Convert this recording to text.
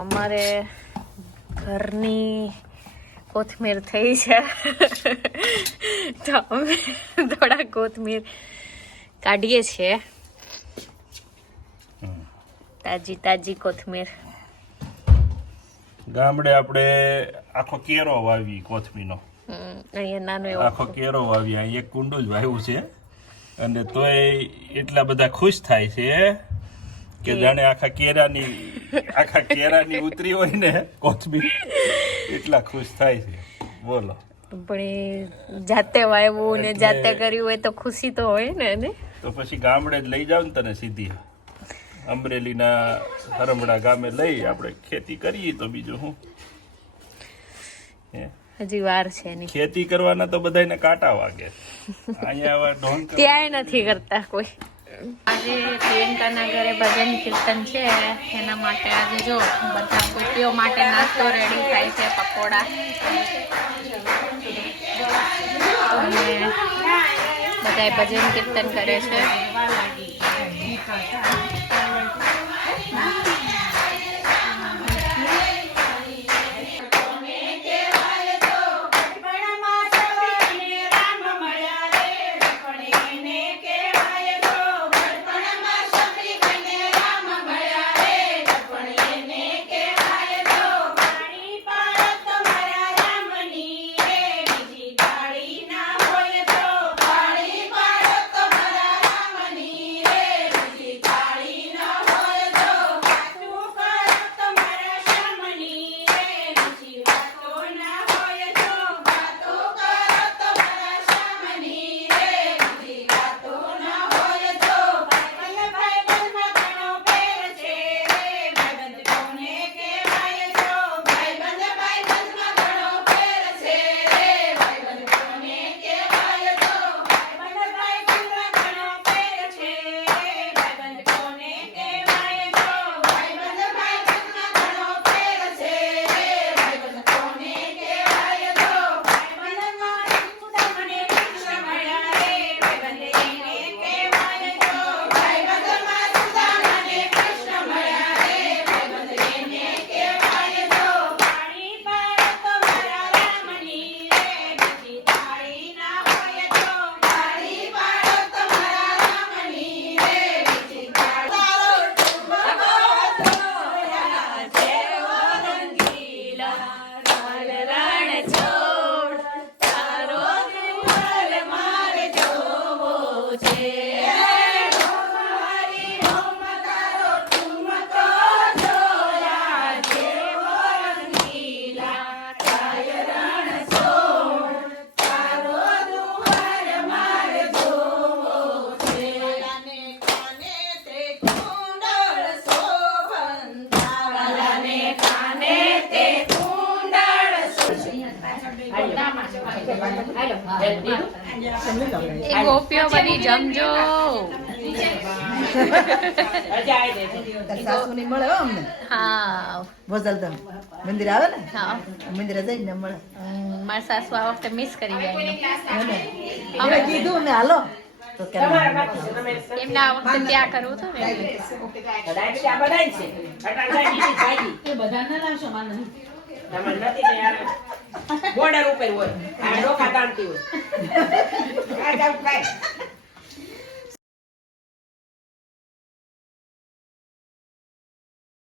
અમારે ઘરની કોથમીર થઈ છે તો અમે થોડા કોથમીર કાઢીએ છીએ. તાજી તાજી કોથમીર. ગામડે આપણે આખો કેરો વાવી કોથમીરનો. અહીંયા નાનો એવો આખો કેરો વાવી, અહીં એક કુંડું જ વાવ્યું છે અને તોય એટલા બધા ખુશ થાય છે કે જાણે આખા કેરાની ઉતરી હોય ને કોથમીર, એટલા ખુશ થાય છે. બોલો. પણ એ જાતે વાવ્યું ને જાતે કર્યું હોય તો ખુશી તો હોય ને. તો પછી ગામડે જ લઈ જાવ ને તને સીધી અમરેલીના હરમડા ગામે લઈ આપણે ખેતી કરીએ તો બીજું શું. હજી વાર છે એની. ખેતી કરવાના તો બધાને કાંટા વાગે. અહીંયા આવા ઢોંગ ત્યાંય નથી કરતા કોઈ. આજે પ્રિયંકાના ઘરે ભજન કીર્તન છે, એના માટે આજે જો બધા ગોપીઓ માટે નાસ્તો રેડી થાય છે, પકોડા અને બધા ભજન કીર્તન કરે છે. એ ગોપીઓ બધી જમજો. સાસુની મળે હો અમને. હા ભોજલધામ મંદિર આવે ને, હા મંદિરે જઈને મળે. મારી સાસુ આ વખતે મિસ કરી જાય. અમે કીધું ને હાલો તો કે એમને આ વખતે ત્યાં કરવું હતું ને. બોર્ડર ઉપર હોય, આ ડોકા તાણતી હોય.